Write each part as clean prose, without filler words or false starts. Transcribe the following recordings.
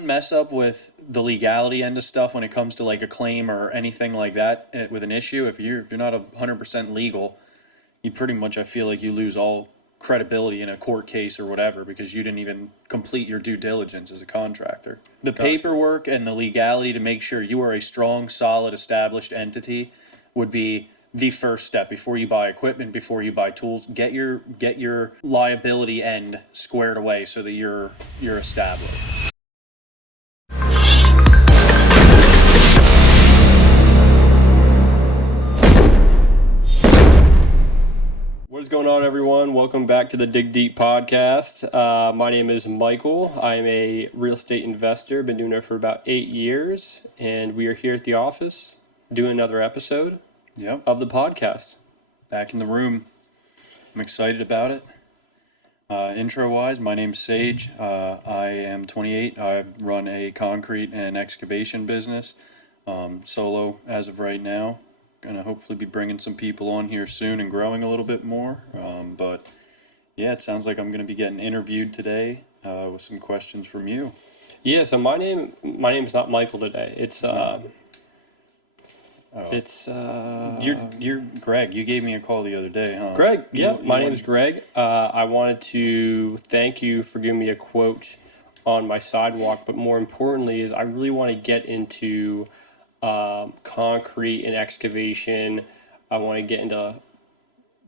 one mess up with the legality end of stuff when it comes to like a claim or anything like that with an issue. If you're not 100% legal, you pretty much, I feel like you lose all credibility in a court case or whatever because you didn't even complete your due diligence as a contractor. The paperwork and the legality to make sure you are a strong, solid, established entity would be the first step before you buy equipment, before you buy tools. Get your liability end squared away so that you're established. What is going on, everyone? Welcome back to the Dig Deep podcast. My name is Michael. I'm a real estate investor. Been doing it for about 8 years, and we are here at the office doing another episode of the podcast. Back in the room. I'm excited about it. Intro-wise, my name's Sage. I am 28. I run a concrete and excavation business, solo as of right now. Gonna hopefully be bringing some people on here soon and growing a little bit more. But yeah, it sounds like I'm gonna be getting interviewed today with some questions from you. Yeah. So my name's not Michael today. You're Greg. You gave me a call the other day, huh? Greg. Yeah. My name is Greg. I wanted to thank you for giving me a quote on my sidewalk, but more importantly is I really want to get into concrete and excavation. I want to get into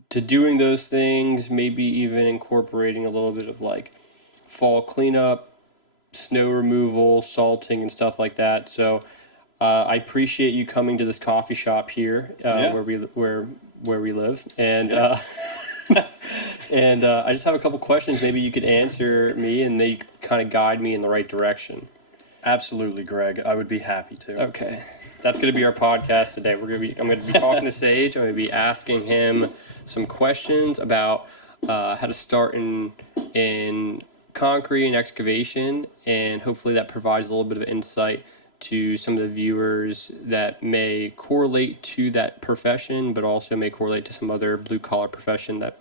doing those things, maybe even incorporating a little bit of like fall cleanup, snow removal, salting, and stuff like that. So I appreciate you coming to this coffee shop here where we live, and and I just have a couple questions. Maybe you could answer me, and they kind of guide me in the right direction. Absolutely, Greg. I would be happy to. Okay. That's going to be our podcast today. I'm going to be talking to Sage. I'm going to be asking him some questions about how to start in concrete and excavation, and hopefully that provides a little bit of insight to some of the viewers that may correlate to that profession, but also may correlate to some other blue collar profession that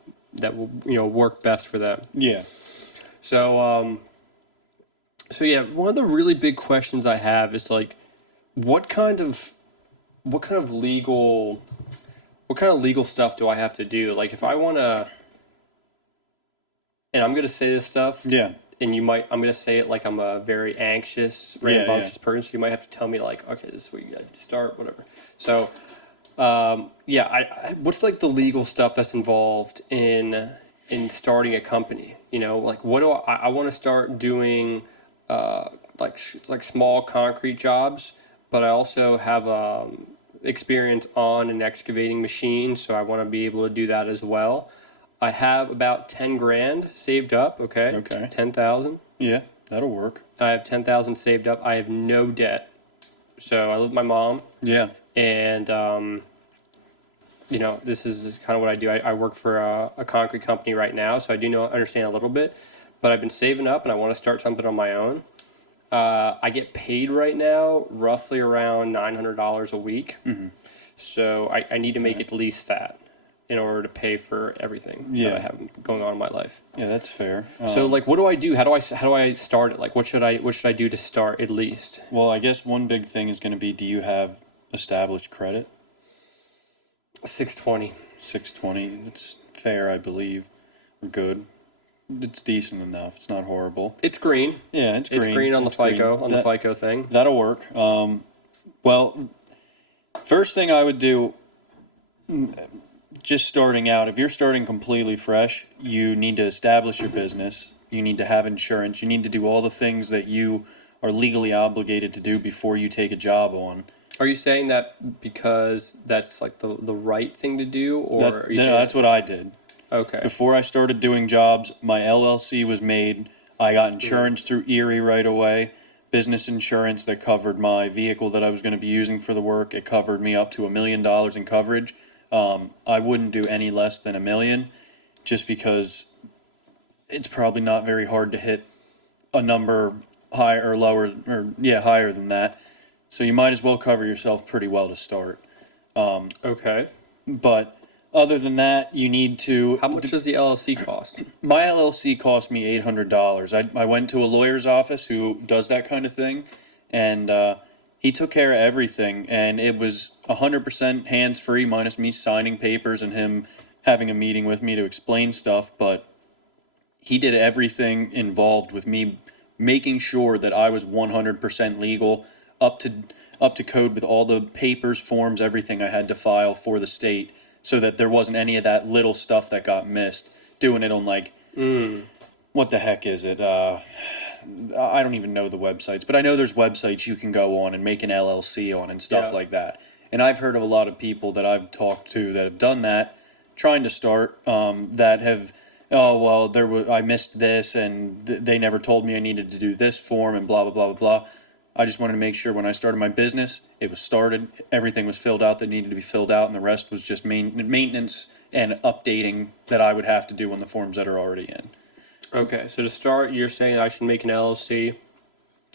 will work best for them. Yeah. So yeah, one of the really big questions I have is like, what kind of legal stuff do I have to do? Like, if I want to, and I'm going to say this stuff, yeah, and I'm going to say it like I'm a very anxious, rambunctious person, so you might have to tell me like, okay, this is where you got to start, whatever. So, what's like the legal stuff that's involved in starting a company? You know, like what do I want to start doing, like small concrete jobs, but I also have experience on an excavating machine, so I want to be able to do that as well. I have about 10 grand saved up. Okay. 10,000. Yeah, that'll work. I have 10,000 saved up. I have no debt, so I live with my mom. Yeah. And this is kind of what I do. I work for a concrete company right now, so I do understand a little bit, but I've been saving up and I want to start something on my own. I get paid right now roughly around $900 a week. Mm-hmm. So I need to make at least that in order to pay for everything that I have going on in my life. Yeah, that's fair. So like, what do I do? How do I start it? Like, what should I do to start at least? Well, I guess one big thing is going to be, do you have established credit? 620. 620. That's fair, I believe. Or good. It's decent enough. It's not horrible. It's green. Yeah, it's green. It's green on the FICO, the FICO thing. That'll work. Well, first thing I would do, just starting out, if you're starting completely fresh, you need to establish your business. You need to have insurance. You need to do all the things that you are legally obligated to do before you take a job on. Are you saying that because that's like the right thing to do, or that's what I did. Okay. Before I started doing jobs, my LLC was made. I got insurance through Erie right away. Business insurance that covered my vehicle that I was going to be using for the work. It covered me up to $1 million in coverage. I wouldn't do any less than $1 million, just because it's probably not very hard to hit a number higher or lower, higher than that. So you might as well cover yourself pretty well to start. Okay. But Other than that, you need to. How much does the LLC cost? My LLC cost me $800. I went to a lawyer's office who does that kind of thing, and he took care of everything, and it was 100% hands-free, minus me signing papers and him having a meeting with me to explain stuff, but he did everything involved with me making sure that I was 100% legal, up to code with all the papers, forms, everything I had to file for the state, so that there wasn't any of that little stuff that got missed. Doing it on like, what the heck is it? I don't even know the websites, but I know there's websites you can go on and make an LLC on and stuff Yeah. like that. And I've heard of a lot of people that I've talked to that have done that, trying to start, that have, oh well, I missed this, and they never told me I needed to do this form, and blah blah blah blah blah. I just wanted to make sure when I started my business, it was started, everything was filled out that needed to be filled out, and the rest was just maintenance and updating that I would have to do on the forms that are already in. Okay, so to start, you're saying I should make an LLC,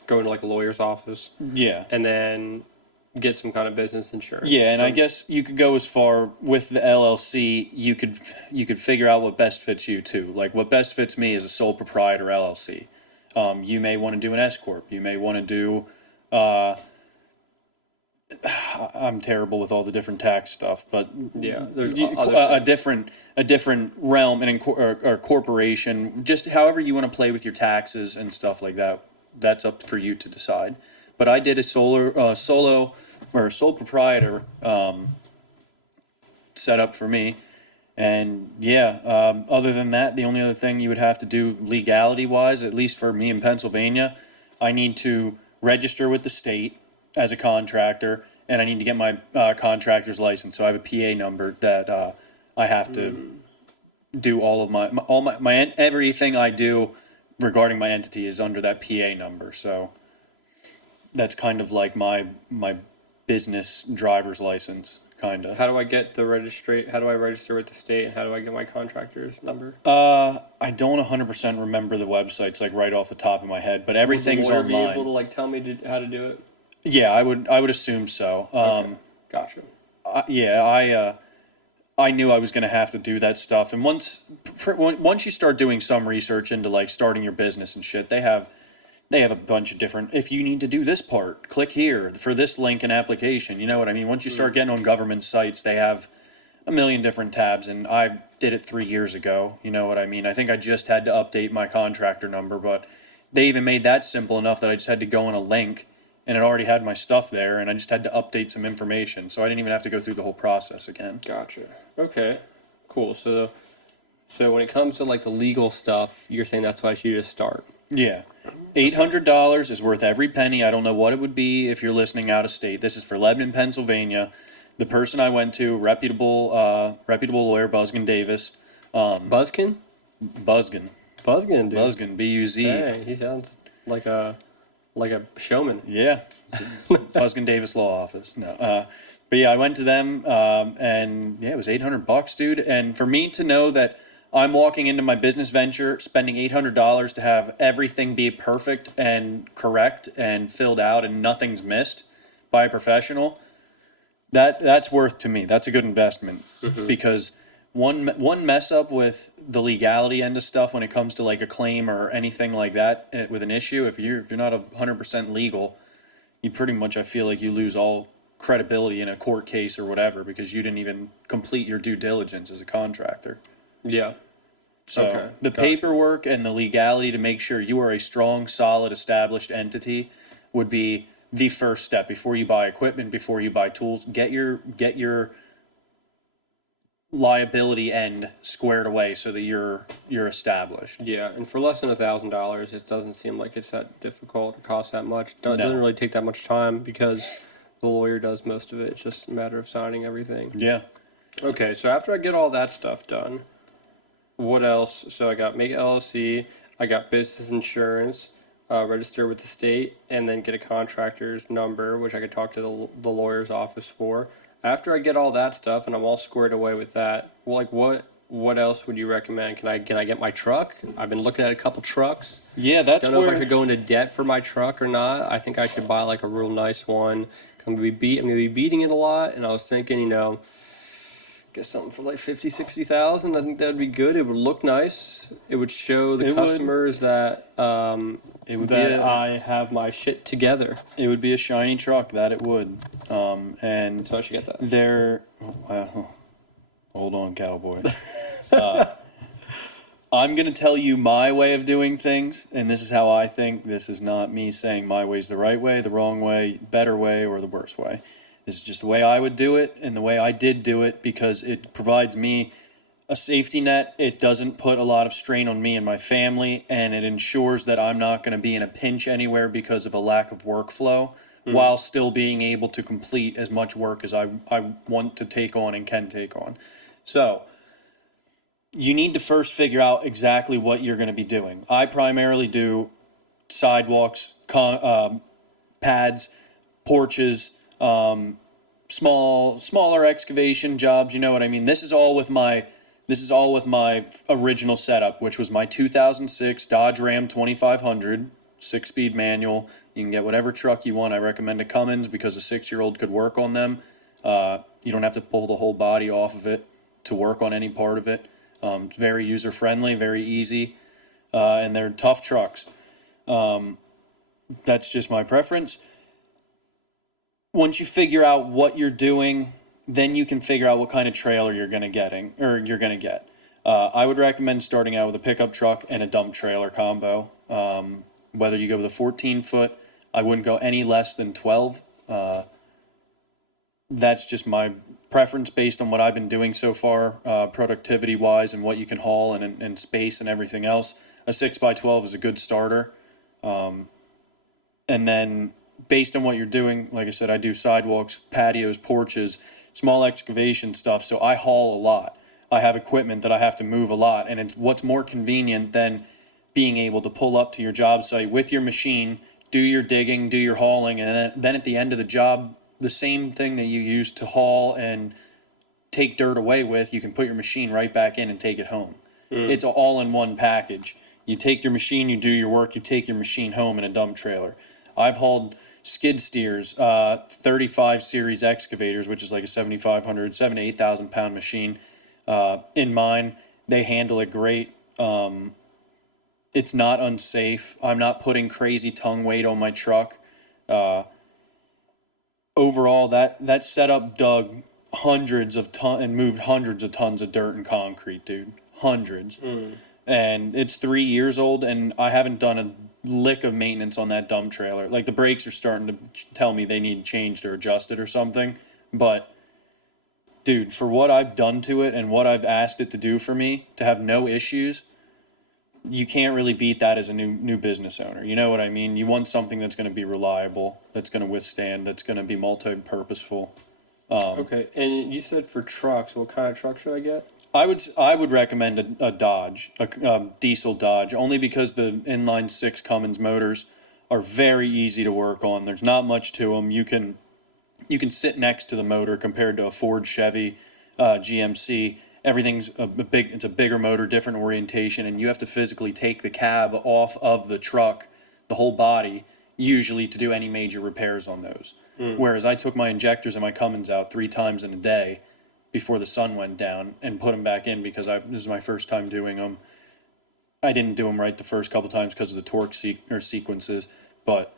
go into like a lawyer's office, Yeah. and then get some kind of business insurance. Yeah, and I guess you could go as far with the LLC. You could figure out what best fits you too. Like what best fits me is a sole proprietor LLC. You may want to do an S corp. You may want to do. I'm terrible with all the different tax stuff, but Yeah, there's a different realm and or corporation. Just however you want to play with your taxes and stuff like that. That's up for you to decide. But I did a solo or sole proprietor setup for me, and yeah. Other than that, the only other thing you would have to do legality wise, at least for me in Pennsylvania, I need to register with the state as a contractor, and I need to get my contractor's license. So I have a PA number that I have to do all of my everything I do regarding my entity is under that PA number. So that's kind of like my business driver's license, kind of. How do I get the How do I register with the state? And how do I get my contractor's number? I don't 100% remember the websites like right off the top of my head, but everything's Will the lawyer online. be able to like tell me how to do it? Yeah, I would assume so. Okay. Gotcha. I knew I was going to have to do that stuff, and once you start doing some research into like starting your business and shit, they have a bunch of different. If you need to do this part, click here for this link and application. You know what I mean? Once you start getting on government sites, they have a million different tabs, and I did it 3 years ago. You know what I mean? I think I just had to update my contractor number, but they even made that simple enough that I just had to go on a link, and it already had my stuff there, and I just had to update some information, so I didn't even have to go through the whole process again. Gotcha. Okay. Cool. So when it comes to like the legal stuff, you're saying that's why I should just start. Yeah. $800 is worth every penny. I don't know what it would be if you're listening out of state. This is for Lebanon, Pennsylvania. The person I went to, reputable lawyer, Buskin Davis. Buzzkin? Buskin. Buzzkin, dude. Buskin, B-U-Z. Dang, he sounds like a showman. Yeah. Buskin Davis Law Office. No. But yeah, I went to them, and yeah, it was $800, dude. And for me to know that I'm walking into my business venture, spending $800 to have everything be perfect and correct and filled out and nothing's missed by a professional, that's worth to me. That's a good investment, because one mess up with the legality end of stuff when it comes to like a claim or anything like that with an issue, if you're not 100% legal, you pretty much, I feel like you lose all credibility in a court case or whatever, because you didn't even complete your due diligence as a contractor. Yeah. So Okay, the gotcha. paperwork and the legality to make sure you are a strong, solid, established entity would be the first step before you buy equipment, before you buy tools. Get your liability end squared away so that you're established. Yeah, and for less than $1,000, it doesn't seem like it's that difficult or costs that much. It doesn't really take that much time because the lawyer does most of it. It's just a matter of signing everything. Yeah. Okay, so after I get all that stuff done, what else? So I got make LLC, I got business insurance, register with the state, and then get a contractor's number, which I could talk to the lawyer's office for. After I get all that stuff and I'm all squared away with that, well, like what else would you recommend? Can I get my truck? I've been looking at a couple trucks. Yeah, that's Don't know if I where should go into debt for my truck or not. I think I should buy like a real nice one. I'm gonna be beating it a lot, and I was thinking, get something for like 50, 60,000. I think that'd be good. It would look nice. It would show the customers that It would that be I have my shit together. it would be a shiny truck, that it would. And So I should get that. there, well, hold on, cowboy. I'm going to tell you my way of doing things, and this is how I think. This is not me saying my way's the right way, the wrong way, better way, or the worst way. This is just the way I would do it and the way I did do it, because it provides me a safety net. It doesn't put a lot of strain on me and my family, and it ensures that I'm not going to be in a pinch anywhere because of a lack of workflow, while still being able to complete as much work as I want to take on and can take on. So you need to first figure out exactly what you're going to be doing. I primarily do sidewalks, pads, porches, smaller excavation jobs. You know what I mean? This is all with my original setup, which was my 2006 Dodge Ram 2500, 6-speed manual. You can get whatever truck you want. I recommend a Cummins because a 6-year-old could work on them. You don't have to pull the whole body off of it to work on any part of it. It's very user-friendly, very easy, and they're tough trucks. That's just my preference. Once you figure out what you're doing, then you can figure out what kind of trailer you're going to get. I would recommend starting out with a pickup truck and a dump trailer combo. Whether you go with a 14-foot, I wouldn't go any less than 12. That's just my preference based on what I've been doing so far, productivity-wise, and what you can haul and space and everything else. A 6x12 is a good starter. And then based on what you're doing, like I said, I do sidewalks, patios, porches, small excavation stuff, so I haul a lot. I have equipment that I have to move a lot, and it's what's more convenient than being able to pull up to your job site with your machine, do your digging, do your hauling, and then at the end of the job, the same thing that you use to haul and take dirt away with, you can put your machine right back in and take it home. It's all in one package. You take your machine, you do your work, you take your machine home in a dump trailer. I've hauled skid steers, 35 series excavators, which is like a 7,500, 7,000 to 8,000 pound machine. In mine, they handle it great. It's not unsafe. I'm not putting crazy tongue weight on my truck. Overall, that setup dug hundreds of tons and moved hundreds of tons of dirt and concrete, dude. Hundreds. And it's 3 years old, and I haven't done a lick of maintenance on that dump trailer. Like, the brakes are starting to tell me they need changed or adjusted or something. But, dude, for what I've done to it and what I've asked it to do for me, to have no issues, you can't really beat that as a new business owner. You know what I mean? You want something that's going to be reliable, that's going to withstand, that's going to be multi-purposeful. Okay, and you said for trucks, what kind of truck should I get? I would recommend a Dodge, a diesel Dodge, only because the inline 6 Cummins motors are very easy to work on. There's not much to them. You can sit next to the motor compared to a Ford, Chevy, GMC. Everything's it's a bigger motor, different orientation, and you have to physically take the cab off of the truck, the whole body, usually to do any major repairs on those. Whereas I took my injectors and my Cummins out 3 times in a day before the sun went down and put them back in because this is my first time doing them. I didn't do them right the first couple times because of the torque sequences, but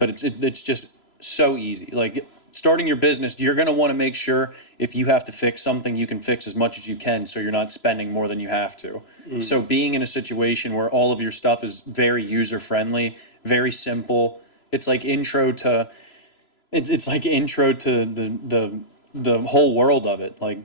it's just so easy. Like, starting your business, you're going to want to make sure if you have to fix something, you can fix as much as you can so you're not spending more than you have to. So being in a situation where all of your stuff is very user-friendly, very simple, it's like intro to the whole world of it. Like,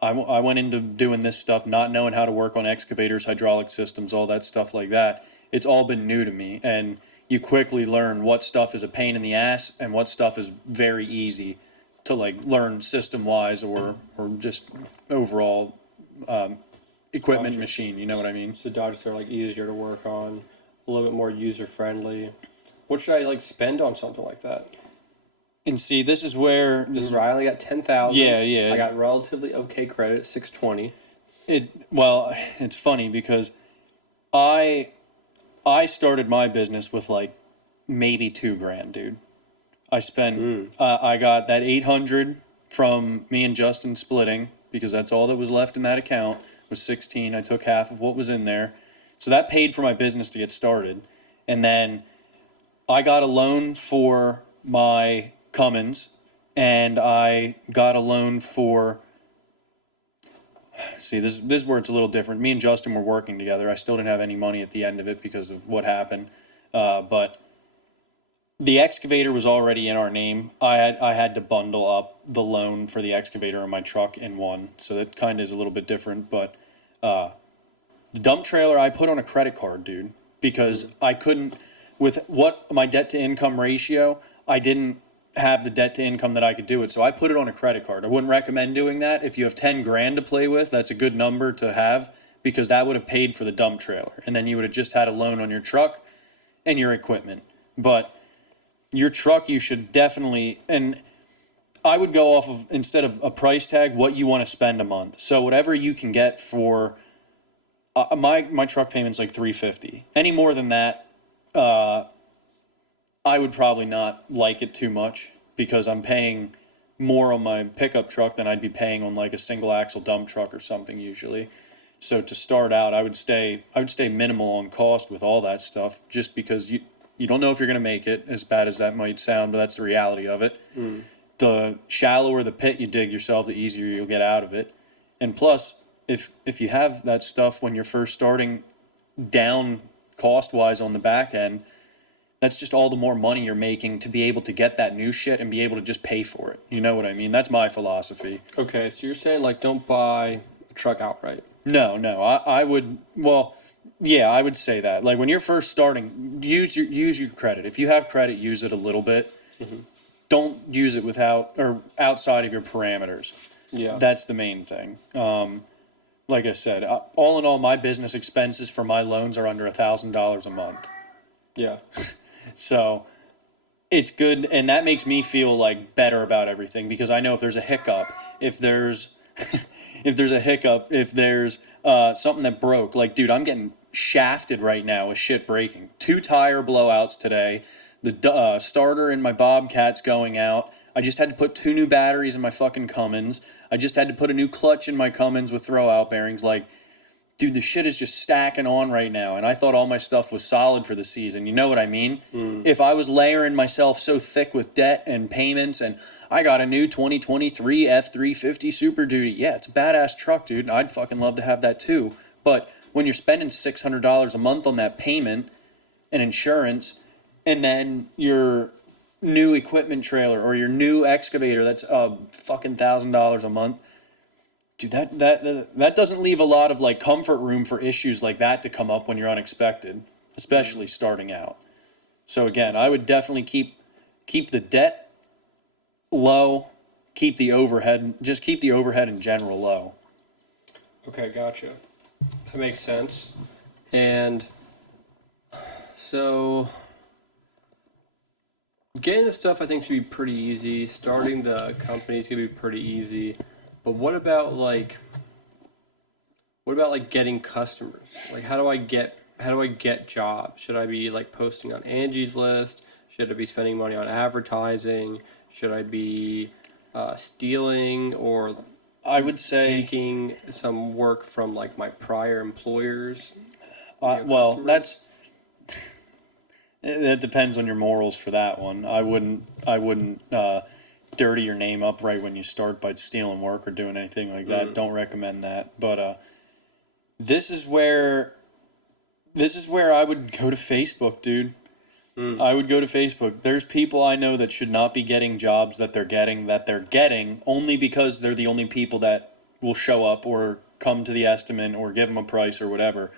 I went into doing this stuff not knowing how to work on excavators, hydraulic systems, all that stuff like that. It's all been new to me, and you quickly learn what stuff is a pain in the ass and what stuff is very easy to, like, learn system-wise or just overall equipment, machine. You know what I mean? So Dodges are, like, easier to work on, a little bit more user-friendly. What should I, like, spend on something like that? And see, this is where Riley got 10,000. Yeah. I got relatively okay credit, 620. Well, it's funny because I started my business with like maybe $2,000, dude. I spent I got that 800 from me and Justin splitting because that's all that was left in that account was 16. I took half of what was in there. So that paid for my business to get started. And then I got a loan for my Cummins, and I got a loan for, see, this is where it's a little different. Me and Justin were working together. I still didn't have any money at the end of it because of what happened. But the excavator was already in our name. I had to bundle up the loan for the excavator and my truck in one, so that kind of is a little bit different. But the dump trailer I put on a credit card, dude, because I couldn't, with what my debt to income ratio, I didn't have the debt to income that I could do it. So I put it on a credit card. I wouldn't recommend doing that. If you have 10 grand to play with, that's a good number to have, because that would have paid for the dump trailer, and then you would have just had a loan on your truck and your equipment. But your truck, you should definitely, and I would go off of, instead of a price tag, what you want to spend a month. So whatever you can get for, my truck payment's like $350. Any more than that, I would probably not like it too much, because I'm paying more on my pickup truck than I'd be paying on like a single axle dump truck or something usually. So to start out, I would stay minimal on cost with all that stuff, just because you don't know if you're going to make it, as bad as that might sound, but that's the reality of it. The shallower the pit you dig yourself, the easier you'll get out of it. And plus, if you have that stuff when you're first starting down cost-wise on the back end, that's just all the more money you're making to be able to get that new shit and be able to just pay for it. You know what I mean? That's my philosophy. Okay, so you're saying, like, don't buy a truck outright. No, I would, well, yeah, I would say that. Like, when you're first starting, use your credit. If you have credit, use it a little bit. Don't use it without, or outside of your parameters. Yeah. That's the main thing. Like I said, all in all, my business expenses for my loans are under $1,000 a month. Yeah. So it's good, and that makes me feel like better about everything, because I know if there's a hiccup, if there's something that broke, like, dude, I'm getting shafted right now with shit breaking. 2 tire blowouts today. The starter in my Bobcat's going out. I just had to put 2 new batteries in my fucking Cummins. I just had to put a new clutch in my Cummins with throwout bearings. Like, dude, the shit is just stacking on right now, and I thought all my stuff was solid for the season. You know what I mean? If I was layering myself so thick with debt and payments, and I got a new 2023 F350 Super Duty. Yeah, it's a badass truck, dude. I'd fucking love to have that too. But when you're spending $600 a month on that payment and insurance, and then your new equipment trailer or your new excavator, that's fucking $1,000 a month. Dude, that doesn't leave a lot of like comfort room for issues like that to come up when you're unexpected, especially starting out. So again, I would definitely keep the debt low, keep the overhead in general low. Okay, gotcha. That makes sense. And so getting the stuff, I think, should be pretty easy. Starting the company is gonna be pretty easy. But what about getting customers? Like, how do I get jobs? Should I be like posting on Angie's List? Should I be spending money on advertising? Should I be stealing, or I would say taking some work from like my prior employers? Well, that depends on your morals for that one. I wouldn't dirty your name up right when you start by stealing work or doing anything like that. Don't recommend that. But this is where I would go to Facebook, dude. I would go to Facebook. There's people I know that should not be getting jobs that they're getting only because they're the only people that will show up or come to the estimate or give them a price or whatever.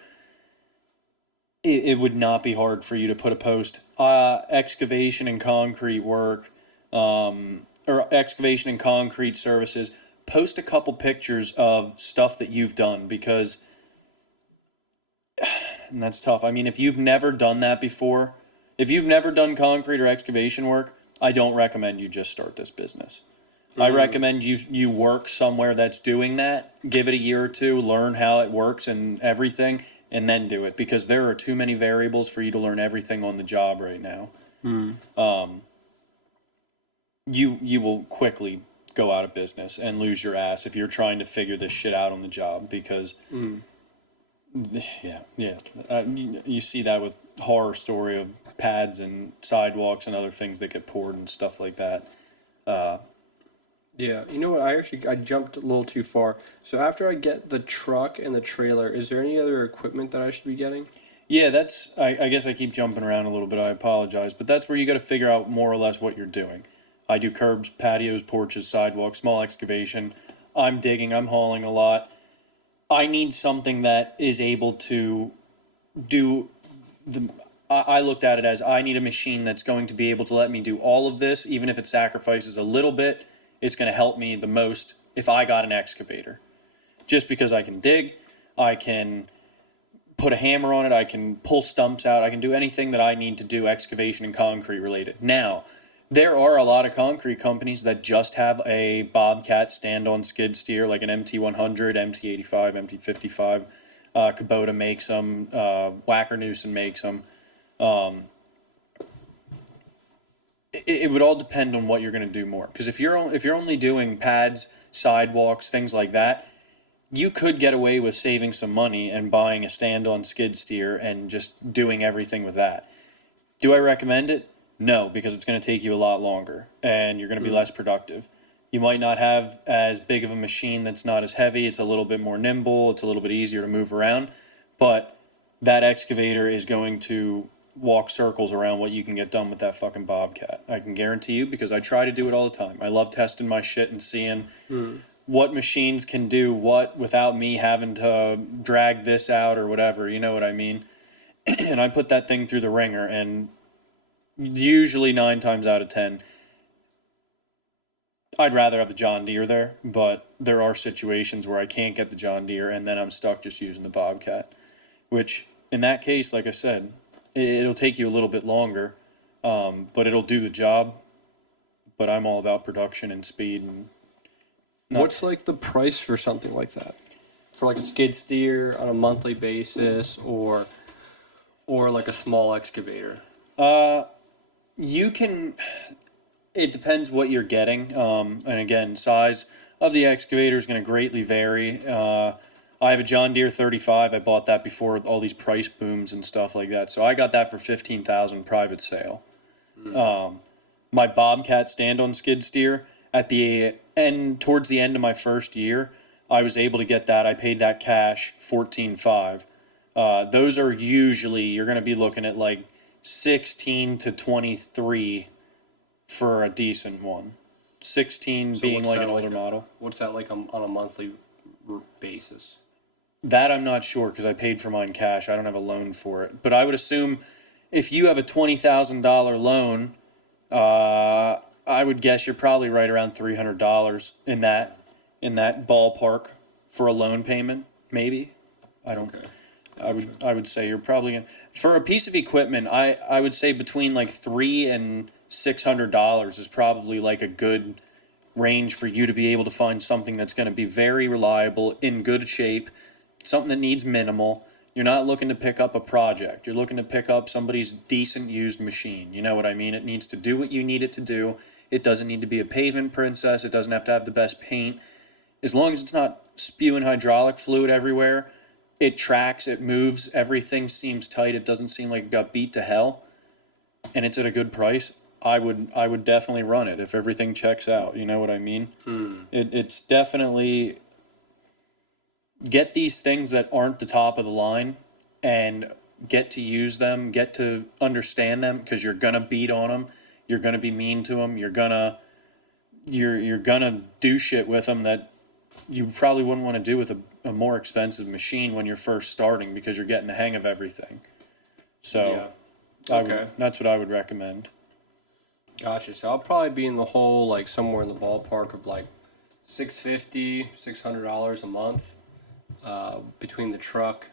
It would not be hard for you to put a post, excavation and concrete work, or excavation and concrete services. Post a couple pictures of stuff that you've done, because, and that's tough. I mean, if you've never done that before, if you've never done concrete or excavation work, I don't recommend you just start this business. I recommend you work somewhere that's doing that, give it a year or two, learn how it works and everything, and then do it, because there are too many variables for you to learn everything on the job right now. You will quickly go out of business and lose your ass if you're trying to figure this shit out on the job, because you see that with horror story of pads and sidewalks and other things that get poured and stuff like that. Yeah, you know what? I jumped a little too far. So after I get the truck and the trailer, is there any other equipment that I should be getting? Yeah, I guess I keep jumping around a little bit. I apologize, but that's where you got to figure out more or less what you're doing. I do curbs, patios, porches, sidewalks, small excavation. I'm digging, I'm hauling a lot. I need something that is able to do the. I looked at it as I need a machine that's going to be able to let me do all of this, even if it sacrifices a little bit. It's going to help me the most if I got an excavator. Just because I can dig, I can put a hammer on it, I can pull stumps out, I can do anything that I need to do excavation and concrete related. Now, there are a lot of concrete companies that just have a Bobcat stand-on skid steer, like an MT100, MT85, MT55. Kubota makes them. Wacker-Neuson makes them. It would all depend on what you're going to do more. Because if you're only doing pads, sidewalks, things like that, you could get away with saving some money and buying a stand-on skid steer and just doing everything with that. Do I recommend it? No, because it's going to take you a lot longer and you're going to be less productive. You might not have as big of a machine that's not as heavy. It's a little bit more nimble. It's a little bit easier to move around. But that excavator is going to walk circles around what you can get done with that fucking Bobcat. I can guarantee you, because I try to do it all the time. I love testing my shit and seeing what machines can do what without me having to drag this out or whatever. You know what I mean? And I put that thing through the ringer, and usually 9 times out of 10, I'd rather have the John Deere there, but there are situations where I can't get the John Deere, and then I'm stuck just using the Bobcat, which in that case, like I said, it'll take you a little bit longer, but it'll do the job. But I'm all about production and speed. And What's like the price for something like that? For like a skid steer on a monthly basis, or like a small excavator? You can. It depends what you're getting, and again, size of the excavator is going to greatly vary. I have a John Deere 35. I bought that before all these price booms and stuff like that. So I got that for $15,000 private sale. My Bobcat stand-on skid steer, at the end, towards the end of my first year, I was able to get that. I paid that cash, $14,500. Those are usually, you're going to be looking at like 16 to 23 for a decent one. 16 being like an older model. What's that like on a monthly basis? That I'm not sure, because I paid for mine cash. I don't have a loan for it. But I would assume if you have a $20,000 loan, I would guess you're probably right around $300 in that ballpark for a loan payment, maybe. I don't. Okay. I would say you're probably in, for a piece of equipment. I would say between like $300 and $600 is probably like a good range for you to be able to find something that's going to be very reliable, in good shape, something that needs minimal. You're not looking to pick up a project. You're looking to pick up somebody's decent used machine. You know what I mean? It needs to do what you need it to do. It doesn't need to be a pavement princess. It doesn't have to have the best paint. As long as it's not spewing hydraulic fluid everywhere, it tracks, it moves, everything seems tight. It doesn't seem like it got beat to hell, and it's at a good price. I would definitely run it if everything checks out. You know what I mean? It's definitely, get these things that aren't the top of the line and get to use them, get to understand them, because you're gonna beat on them, you're gonna be mean to them, you're gonna do shit with them that you probably wouldn't want to do with a more expensive machine when you're first starting, because you're getting the hang of everything. So yeah. That's what I would recommend. Gotcha. So I'll probably be in the hole like somewhere in the ballpark of like $650, $600 a month between the truck.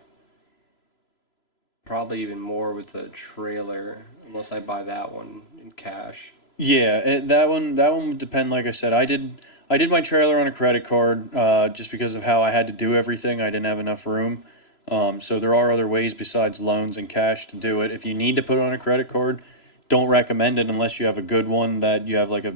Probably even more with the trailer, unless I buy that one in cash. Yeah, that one would depend. Like I said, I did my trailer on a credit card just because of how I had to do everything. I didn't have enough room. So there are other ways besides loans and cash to do it. If you need to put it on a credit card, don't recommend it unless you have a good one that you have like a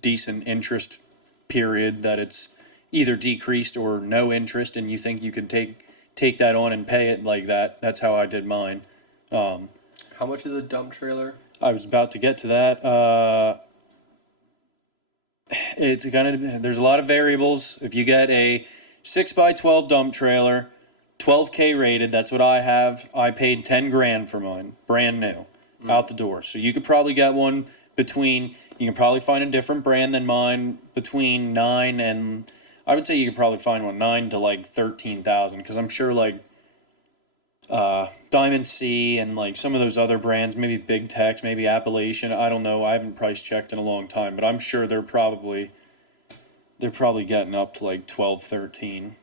decent interest period that it's either decreased or no interest, and you think you could take that on and pay it like that. That's how I did mine. How much is a dump trailer? I was about to get to that. There's a lot of variables. If you get a 6x12 dump trailer, 12K rated, that's what I have. I paid 10 grand for mine, brand new, out the door. So you could probably get one you can probably find a different brand than mine between 9 and, I would say you could probably find one 9 to like 13,000, because I'm sure like Diamond C and like some of those other brands, maybe Big Tex, maybe Appalachian, I don't know, I haven't price checked in a long time, but I'm sure they're probably getting up to like 12, 13,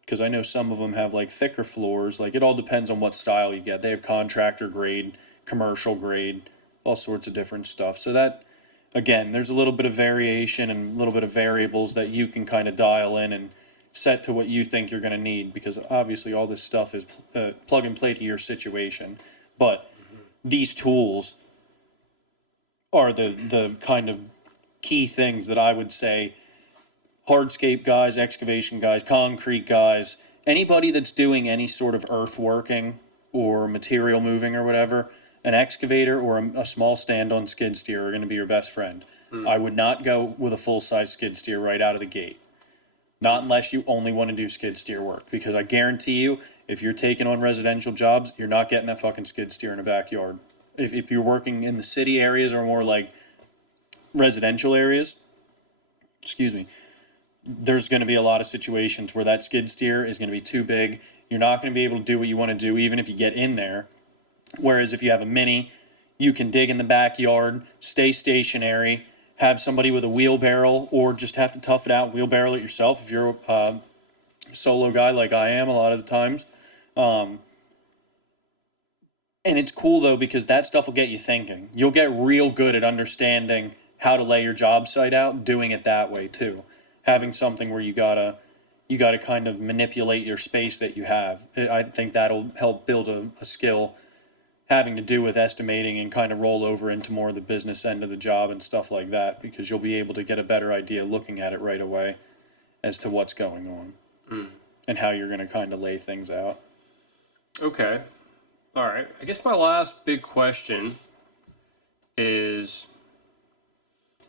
because I know some of them have like thicker floors. Like, it all depends on what style you get. They have contractor grade, commercial grade, all sorts of different stuff. So that, again, there's a little bit of variation and a little bit of variables that you can kind of dial in and set to what you think you're going to need, because obviously all this stuff is plug and play to your situation. But these tools are the kind of key things that I would say hardscape guys, excavation guys, concrete guys, anybody that's doing any sort of earthworking or material moving or whatever, an excavator or a small stand-on skid steer are going to be your best friend. I would not go with a full-size skid steer right out of the gate. Not unless you only want to do skid steer work, because I guarantee you, if you're taking on residential jobs, you're not getting that fucking skid steer in a backyard. If you're working in the city areas or more like residential areas, there's going to be a lot of situations where that skid steer is going to be too big. You're not going to be able to do what you want to do, even if you get in there. Whereas if you have a mini, you can dig in the backyard, stay stationary, have somebody with a wheelbarrow, or just have to tough it out, wheelbarrow it yourself if you're a solo guy like I am a lot of the times. And it's cool, though, because that stuff will get you thinking. You'll get real good at understanding how to lay your job site out, doing it that way, too. Having something where you gotta kind of manipulate your space that you have. I think that'll help build a skill having to do with estimating and kind of roll over into more of the business end of the job and stuff like that, because you'll be able to get a better idea looking at it right away as to what's going on and how you're going to kind of lay things out. Okay. All right. I guess my last big question is,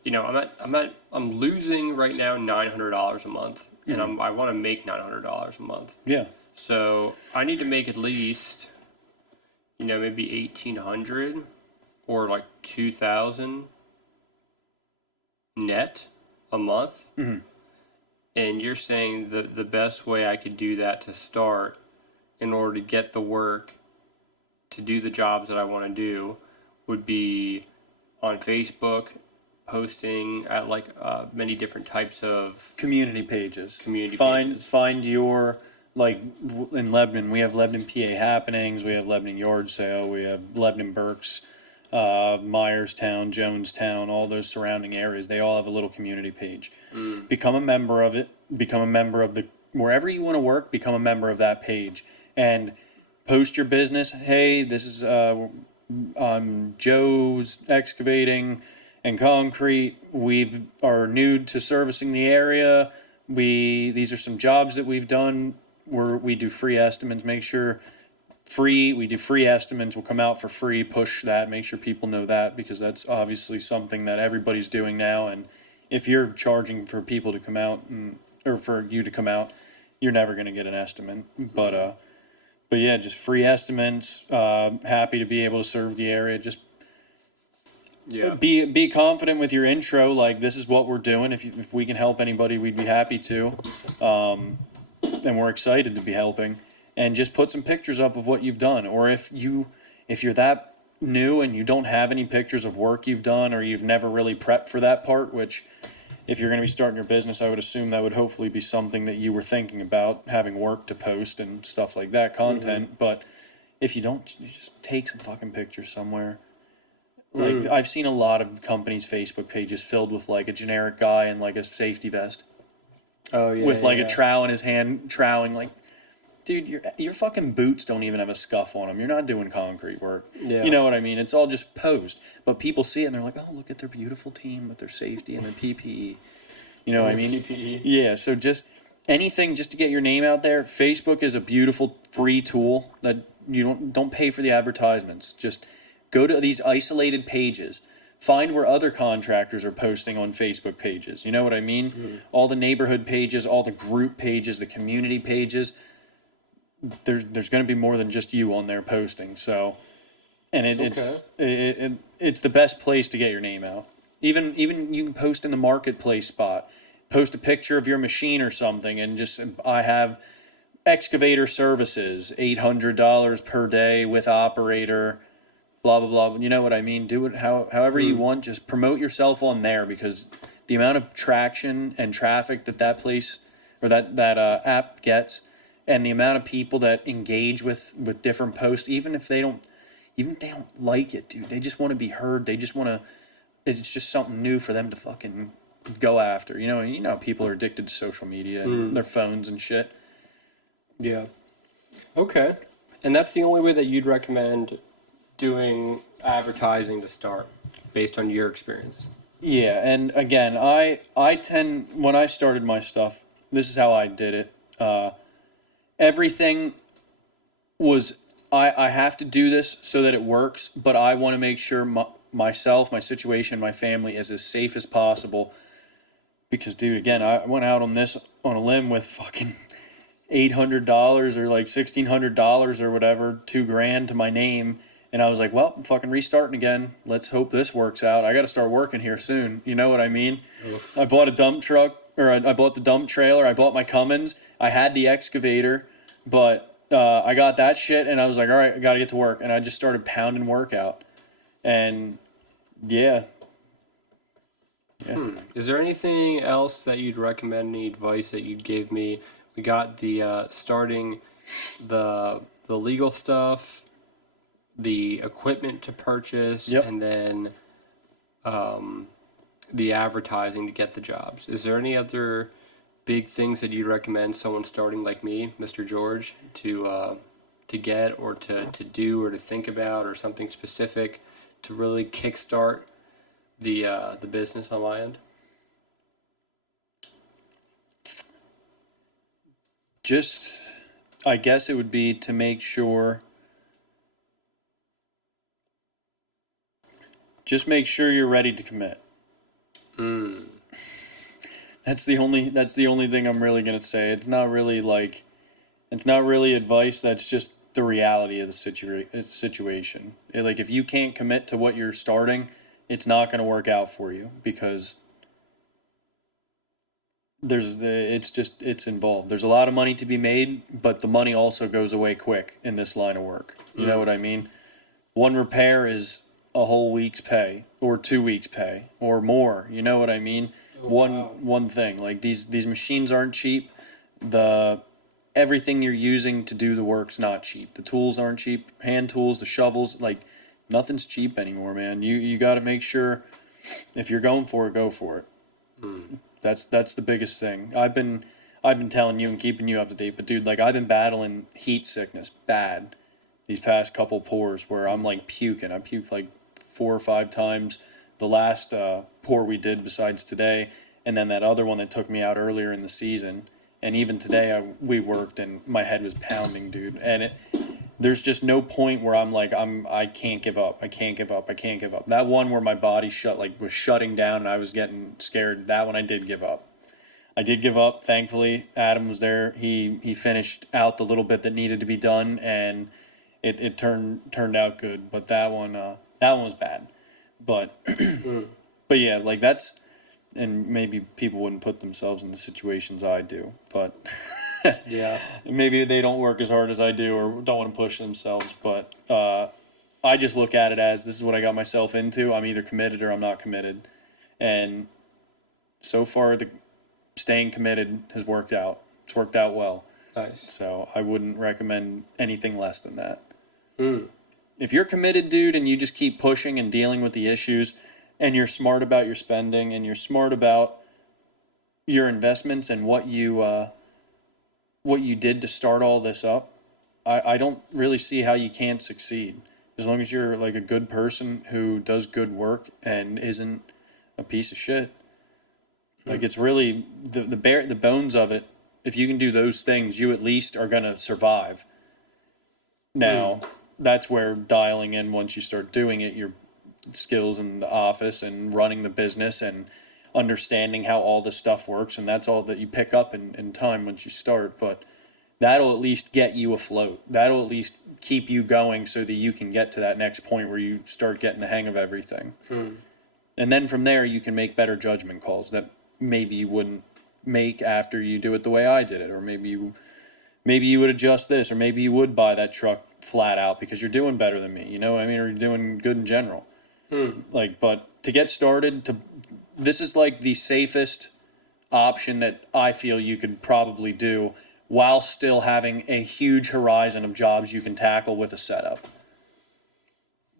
I'm losing right now $900 a month, and I want to make $900 a month. Yeah. So I need to make at least, maybe 1,800 or like 2,000 net a month. Mm-hmm. And you're saying the best way I could do that to start, in order to get the work to do the jobs that I want to do, would be on Facebook, posting at like many different types of community pages. Pages. Find your, like in Lebanon, we have Lebanon PA happenings, we have Lebanon yard sale, we have Lebanon Berks, Myerstown, Jonestown, all those surrounding areas. They all have a little community page. Become a member of it. Become a member of wherever you want to work. Become a member of that page and post your business. Hey, this is I'm Joe's Excavating and Concrete. We are new to servicing the area. These are some jobs that we've done where we do free estimates. Make sure we do free estimates. We'll come out for free. Push that. Make sure people know that, because that's obviously something that everybody's doing now. And if you're charging for people to come out or for you to come out, you're never going to get an estimate. But yeah, just free estimates. Happy to be able to serve the area. Just be confident with your intro. Like, this is what we're doing. If we can help anybody, we'd be happy to. And we're excited to be helping. And just put some pictures up of what you've done. Or if you're that new and you don't have any pictures of work you've done, or you've never really prepped for that part, which if you're going to be starting your business, I would assume that would hopefully be something that you were thinking about, having work to post and stuff like that, content. But if you don't, you just take some fucking pictures somewhere. Like, I've seen a lot of companies' Facebook pages filled with like a generic guy in like a safety vest. Oh yeah. With like a trowel in his hand, troweling. Like, dude, your fucking boots don't even have a scuff on them. You're not doing concrete work. Yeah. You know what I mean? It's all just posed. But people see it and they're like, oh, look at their beautiful team with their safety and their PPE. You know what I mean? PPE. Yeah, so just anything just to get your name out there. Facebook is a beautiful free tool that you don't pay for the advertisements. Just go to these isolated pages. Find where other contractors are posting on Facebook pages. You know what I mean? All the neighborhood pages, all the group pages, the community pages. There's going to be more than just you on there posting. So, and it's the best place to get your name out. Even you can post in the marketplace spot. Post a picture of your machine or something, and just I have excavator services, $800 per day with operator. Blah blah blah. You know what I mean? Do it however you want. Just promote yourself on there, because the amount of traction and traffic that place or that app gets, and the amount of people that engage with different posts, even if they don't like it, dude. They just want to be heard. They just want to. It's just something new for them to fucking go after. You know, people are addicted to social media and their phones and shit. Yeah. Okay. And that's the only way that you'd recommend doing advertising to start, based on your experience? Yeah, and again, I tend, when I started my stuff, this is how I did it. Everything was, I have to do this so that it works, but I want to make sure myself, my situation, my family is as safe as possible. Because, dude, again, I went out on a limb with fucking $800 or like $1,600 or whatever, $2,000 to my name. And I was like, well, I'm fucking restarting again. Let's hope this works out. I got to start working here soon. You know what I mean? I bought a dump truck, or I bought the dump trailer. I bought my Cummins. I had the excavator, but I got that shit, and I was like, all right, I got to get to work. And I just started pounding work out. And, yeah. Is there anything else that you'd recommend, any advice that you'd give me? We got the starting the legal stuff, the equipment to purchase, Yep. and then the advertising to get the jobs. Is there any other big things that you'd recommend someone starting like me, Mr. George, to get or to do or to think about, or something specific to really kickstart the business on my end? Just, I guess it would be to make sure. Just make sure you're ready to commit. That's the only thing I'm really gonna say. It's not really advice. That's just the reality of the situation. Like, if you can't commit to what you're starting, it's not gonna work out for you, because it's involved. There's a lot of money to be made, but the money also goes away quick in this line of work. You know what I mean? One repair is a whole week's pay, or 2 weeks' pay, or more. You know what I mean? One thing. Like, these machines aren't cheap. Everything you're using to do the work's not cheap. The tools aren't cheap. Hand tools, the shovels, like, nothing's cheap anymore, man. You got to make sure, if you're going for it, go for it. That's the biggest thing. I've been telling you and keeping you up to date, but dude, like, I've been battling heat sickness bad these past couple pours, where I'm like puking. I puked like 4 or 5 times the last pour we did besides today, and then that other one that took me out earlier in the season. And even today we worked and my head was pounding, dude. And there's just no point where I can't give up. I can't give up. That one where my body was shutting down and I was getting scared, that one I did give up. Thankfully. Adam was there. He finished out the little bit that needed to be done, and it turned out good. But that one was bad. But but yeah, like, that's, and maybe people wouldn't put themselves in the situations I do, but Yeah. maybe they don't work as hard as I do, or don't want to push themselves. But I just look at it as, this is what I got myself into. I'm either committed or I'm not committed. And so far, staying committed has worked out. It's worked out well. Nice. So I wouldn't recommend anything less than that. If you're committed, dude, and you just keep pushing and dealing with the issues, and you're smart about your spending, and you're smart about your investments and what you did to start all this up, I don't really see how you can't succeed. As long as you're like a good person who does good work and isn't a piece of shit. Like it's really the bones of it. If you can do those things, you at least are gonna survive. Now, that's where dialing in once you start doing it, your skills in the office and running the business and understanding how all this stuff works, and that's all that you pick up in time once you start. But that'll at least get you afloat. That'll at least keep you going so that you can get to that next point where you start getting the hang of everything. And then from there, you can make better judgment calls that maybe you wouldn't make after you do it the way I did it, or maybe you would adjust this, or maybe you would buy that truck flat out because you're doing better than me, you know what I mean, or you're doing good in general. Like, but to get started, this is like the safest option that I feel you could probably do while still having a huge horizon of jobs you can tackle with a setup.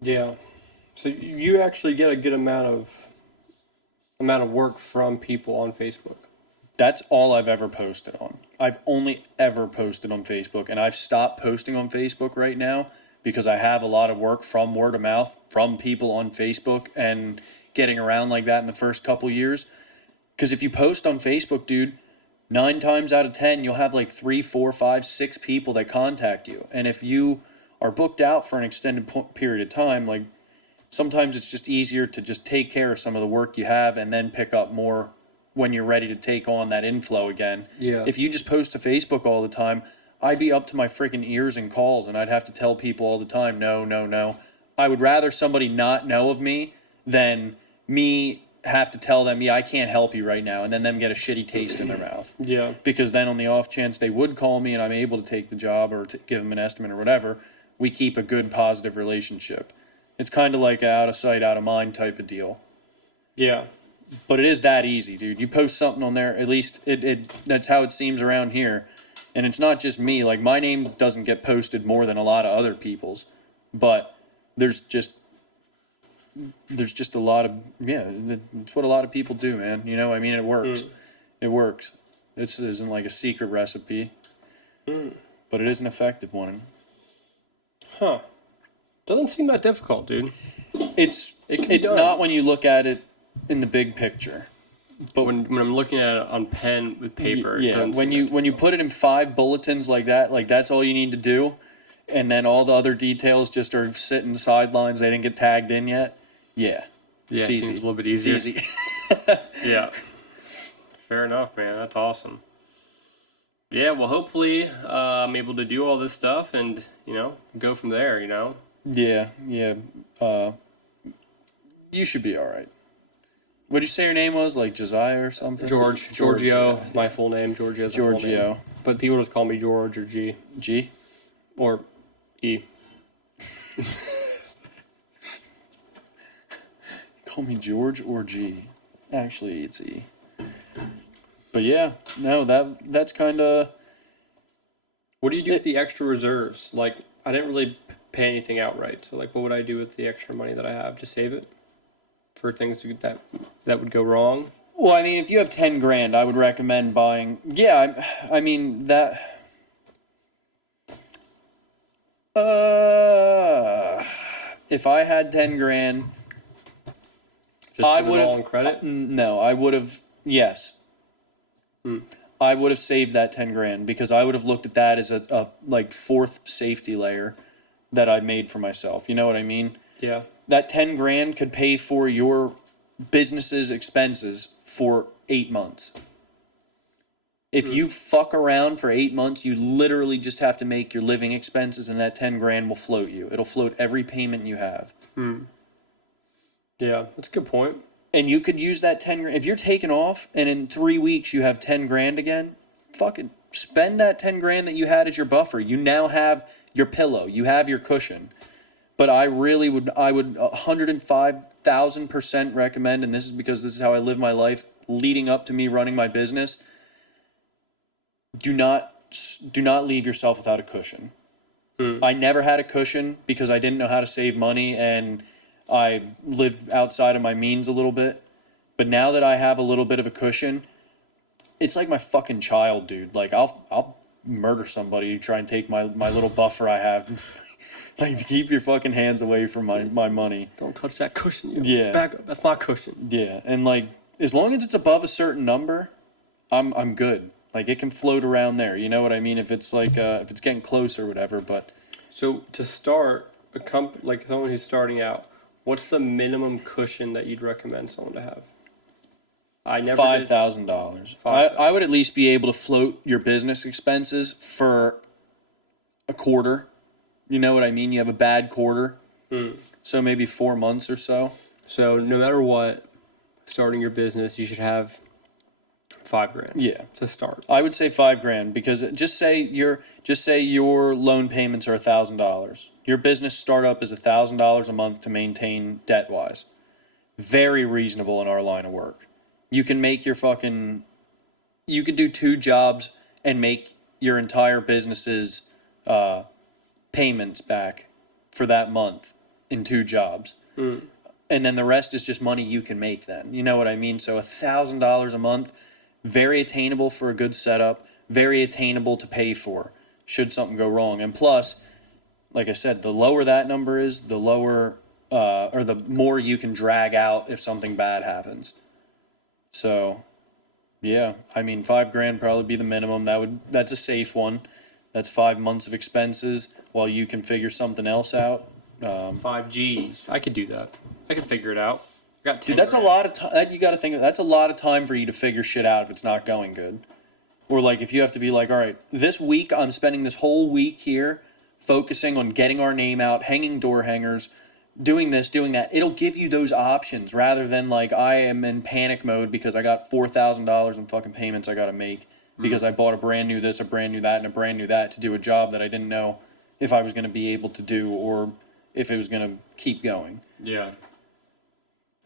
Yeah. So you actually get a good amount of work from people on Facebook. That's all I've ever posted on. I've only ever posted on Facebook, and I've stopped posting on Facebook right now because I have a lot of work from word of mouth from people on Facebook and getting around like that in the first couple years. Because if you post on Facebook, dude, 9 times out of 10, you'll have like 3, 4, 5, 6 people that contact you. And if you are booked out for an extended period of time, like sometimes it's just easier to just take care of some of the work you have and then pick up more when you're ready to take on that inflow again. Yeah. If you just post to Facebook all the time, I'd be up to my freaking ears in calls, and I'd have to tell people all the time, no. I would rather somebody not know of me than me have to tell them, yeah, I can't help you right now, and then them get a shitty taste in their mouth. Yeah. Because then on the off chance they would call me and I'm able to take the job or to give them an estimate or whatever, we keep a good positive relationship. It's kind of like a out of sight, out of mind type of deal. Yeah. But it is that easy, dude. You post something on there, at least that's how it seems around here. And it's not just me. Like, my name doesn't get posted more than a lot of other people's. But there's just a lot of, it's what a lot of people do, man. You know, I mean, it works. It works. This isn't like a secret recipe. But it is an effective one. Huh. Doesn't seem that difficult, dude. It's done. not when you look at it in the big picture. But when I'm looking at it on pen with paper, it yeah, doesn't when seem you put it in 5 bulletins like that's all you need to do, and then all the other details just are sitting sidelines. They didn't get tagged in yet. Yeah, yeah, it's it easy. seems a little bit easier. It's easy. Yeah, fair enough, man. That's awesome. Yeah, well, hopefully I'm able to do all this stuff and go from there. Yeah. You should be all right. What'd you say your name was? Like Josiah or something? Giorgio. My full name, Giorgio's my full Giorgio. name. But people just call me George or G. G? Or E. Call me George or G. Actually, it's E. But yeah, no, that's kind of... What do you do with the extra reserves? Like, I didn't really pay anything outright. So, like, what would I do with the extra money that I have? Just save it? For things that would go wrong? Well, I mean, if you have 10 grand, I would recommend buying. Yeah, I mean that. If I had 10 grand, Just I put would it all have. in credit? No, I would have. Yes. I would have saved that 10 grand because I would have looked at that as a like 4th safety layer that I made for myself. You know what I mean? Yeah. That 10 grand could pay for your business's expenses for 8 months. If you fuck around for 8 months, you literally just have to make your living expenses, and that 10 grand will float you. It'll float every payment you have. Yeah, that's a good point. And you could use that 10 grand. If you're taking off and in 3 weeks you have 10 grand again, fucking spend that 10 grand that you had as your buffer. You now have your pillow. You have your cushion. But I would 105,000% recommend, and this is because this is how I live my life leading up to me running my business. Do not leave yourself without a cushion. I never had a cushion because I didn't know how to save money and I lived outside of my means a little bit. But now that I have a little bit of a cushion, it's like my fucking child, dude. Like I'll murder somebody to try and take my little buffer I have. Like, keep your fucking hands away from my money. Don't touch that cushion. Yeah. Back up. That's my cushion. Yeah, and like as long as it's above a certain number, I'm good. Like it can float around there. You know what I mean? If it's like if it's getting close or whatever. But So to start like someone who's starting out, what's the minimum cushion that you'd recommend someone to have? I never $5,000. I would at least be able to float your business expenses for a quarter. You know what I mean? You have a bad quarter, so maybe 4 months or so. So no matter what, starting your business, you should have $5,000. Yeah, to start. I would say $5,000 because just say your loan payments are $1,000. Your business startup is $1,000 a month to maintain debt wise. Very reasonable in our line of work. You can make your you could do 2 jobs and make your entire business's payments back for that month in 2 jobs. And then the rest is just money you can make then. You know what I mean? So $1,000 a month, very attainable for a good setup, very attainable to pay for should something go wrong. And plus, like I said, the lower that number is, the lower or the more you can drag out if something bad happens. So, yeah, I mean, $5,000 probably be the minimum. That's a safe one. That's 5 months of expenses while you can figure something else out. 5 G's. I could do that. I could figure it out. I got 10 Dude, that's a lot of time. You got to think that's a lot of time for you to figure shit out if it's not going good. Or like if you have to be like, all right, this week I'm spending this whole week here focusing on getting our name out, hanging door hangers, doing this, doing that. It'll give you those options rather than like I am in panic mode because I got $4,000 in fucking payments I got to make because I bought a brand new this, a brand new that, and a brand new that to do a job that I didn't know if I was going to be able to do or if it was going to keep going. Yeah.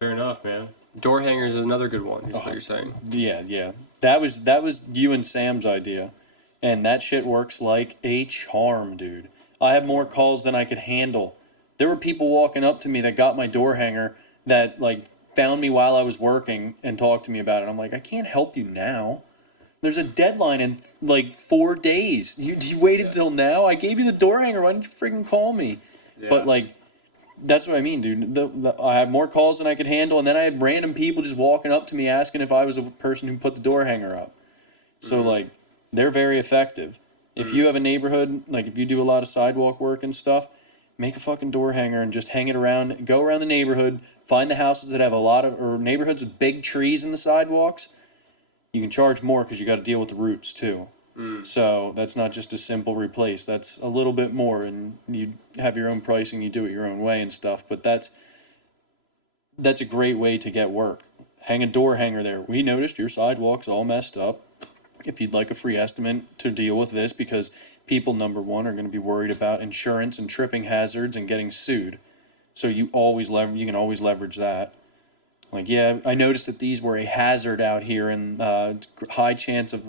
Fair enough, man. Door hangers is another good one, is what you're saying. Yeah. That was you and Sam's idea. And that shit works like a charm, dude. I have more calls than I could handle. There were people walking up to me that got my door hanger that like found me while I was working and talked to me about it. I'm like, I can't help you now. There's a deadline in like 4 days. You waited till now? I gave you the door hanger. Why didn't you freaking call me? Yeah. But like, that's what I mean, dude. I had more calls than I could handle, and then I had random people just walking up to me asking if I was a person who put the door hanger up. So like, they're very effective. If you have a neighborhood, like if you do a lot of sidewalk work and stuff, make a fucking door hanger and just hang it around. Go around the neighborhood, find the houses that have or neighborhoods with big trees in the sidewalks. You can charge more because you got to deal with the roots too. So that's not just a simple replace. That's a little bit more, and you have your own pricing. You do it your own way and stuff. But that's a great way to get work. Hang a door hanger there. We noticed your sidewalk's all messed up. If you'd like a free estimate to deal with this, because people, number one, are going to be worried about insurance and tripping hazards and getting sued. So you can always leverage that. Like, yeah, I noticed that these were a hazard out here, and high chance of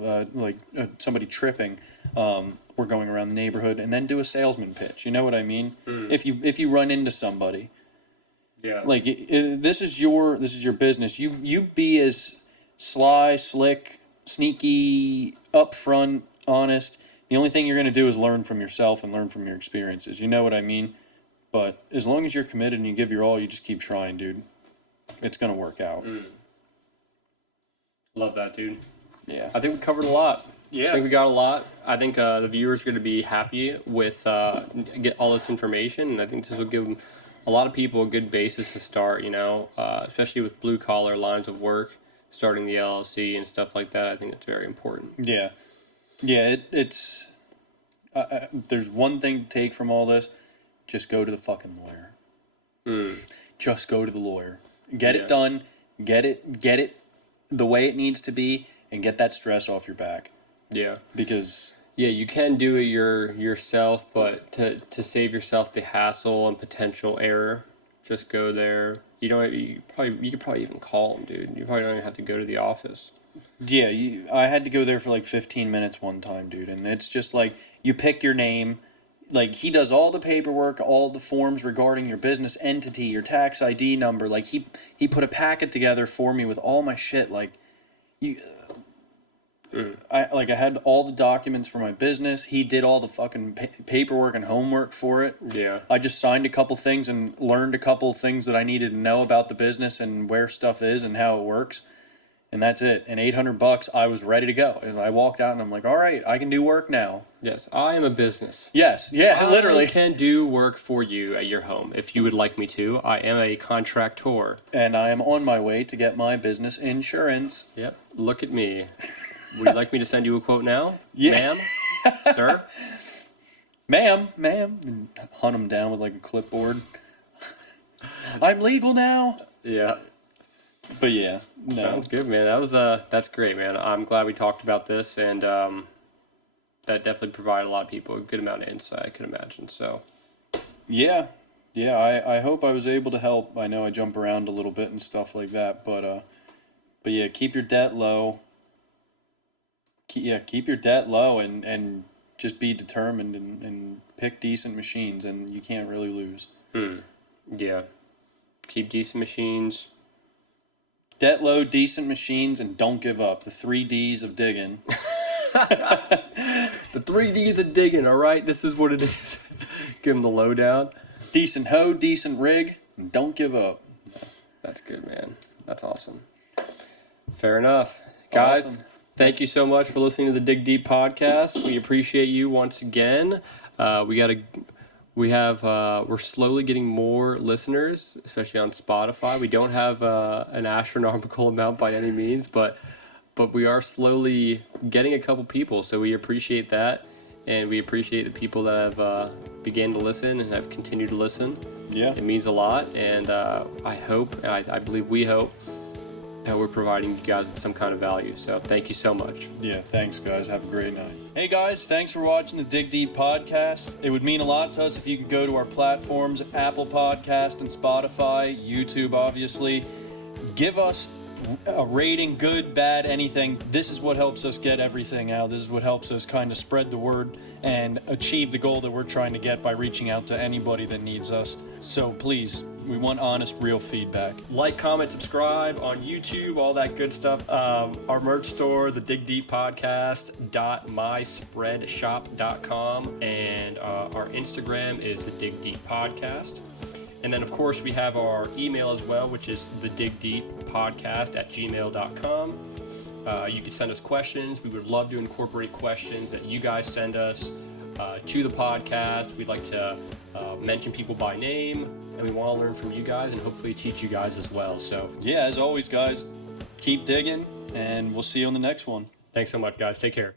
somebody tripping. We're going around the neighborhood, and then do a salesman pitch. You know what I mean? If you run into somebody, yeah, like this is your business. You be as sly, slick, sneaky, upfront, honest. The only thing you're going to do is learn from yourself and learn from your experiences. You know what I mean? But as long as you're committed and you give your all, you just keep trying, dude. It's going to work out. Love that, dude. Yeah. I think we covered a lot. Yeah. I think we got a lot. I think the viewers are going to be happy with get all this information, and I think this will give a lot of people a good basis to start, especially with blue-collar lines of work, starting the LLC and stuff like that. I think it's very important. Yeah. Yeah, it's... there's one thing to take from all this. Just go to the fucking lawyer. Just go to the lawyer. Get it done. Get it the way it needs to be, and get that stress off your back. Yeah. Because... Yeah, you can do it yourself, but to save yourself the hassle and potential error, just go there. You could probably even call them, dude. You probably don't even have to go to the office. Yeah, I had to go there for like 15 minutes one time, dude, and it's just like you pick your name. Like, he does all the paperwork, all the forms regarding your business entity, your tax ID number. Like, he put a packet together for me with all my shit. Like, I had all the documents for my business. He did all the fucking paperwork and homework for it. Yeah. I just signed a couple things and learned a couple things that I needed to know about the business and where stuff is and how it works. And that's it. And $800, I was ready to go. And I walked out and I'm like, all right, I can do work now. Yes, I am a business. Yes, yeah, literally. I can do work for you at your home if you would like me to. I am a contractor. And I am on my way to get my business insurance. Yep, look at me. Would you like me to send you a quote now? Yeah. Ma'am? Sir? Ma'am, and hunt him down with like a clipboard. I'm legal now. Yeah. But yeah, no. Sounds good, man. That's great, man. I'm glad we talked about this, and that definitely provided a lot of people a good amount of insight, I can imagine. So Yeah, I hope I was able to help. I know I jump around a little bit and stuff like that, but yeah, keep your debt low. Keep your debt low and just be determined and pick decent machines, and you can't really lose. yeah, keep decent machines. Debt low, decent machines, and don't give up. The 3 Ds of digging. The 3 Ds of digging, all right? This is what it is. Give them the lowdown. Decent hoe, decent rig, and don't give up. That's good, man. That's awesome. Fair enough. Guys, Awesome. Thank you so much for listening to the Dig Deep podcast. We appreciate you once again. We're slowly getting more listeners, especially on Spotify. We don't have an astronomical amount by any means, but we are slowly getting a couple people, so we appreciate that, and we appreciate the people that have began to listen and have continued to listen. Yeah. It means a lot, and I hope, and I believe we hope, that we're providing you guys with some kind of value. So thank you so much. Yeah, thanks, guys. Have a great night. Hey, guys, thanks for watching the Dig Deep podcast. It would mean a lot to us if you could go to our platforms, Apple Podcast and Spotify, YouTube, obviously. Give us a rating, good, bad, anything. This is what helps us get everything out. This is what helps us kind of spread the word and achieve the goal that we're trying to get by reaching out to anybody that needs us. So please, we want honest, real feedback. Like, comment, subscribe on YouTube, all that good stuff. Our merch store, the Dig Deep Podcast.myspreadshop.com, and our Instagram is the Dig Deep Podcast. And then, of course, we have our email as well, which is the digdeeppodcast@gmail.com. You can send us questions. We would love to incorporate questions that you guys send us to the podcast. We'd like to mention people by name, and we want to learn from you guys and hopefully teach you guys as well. So, Yeah, as always, guys, keep digging, and we'll see you on the next one. thanks so much, guys. Take care.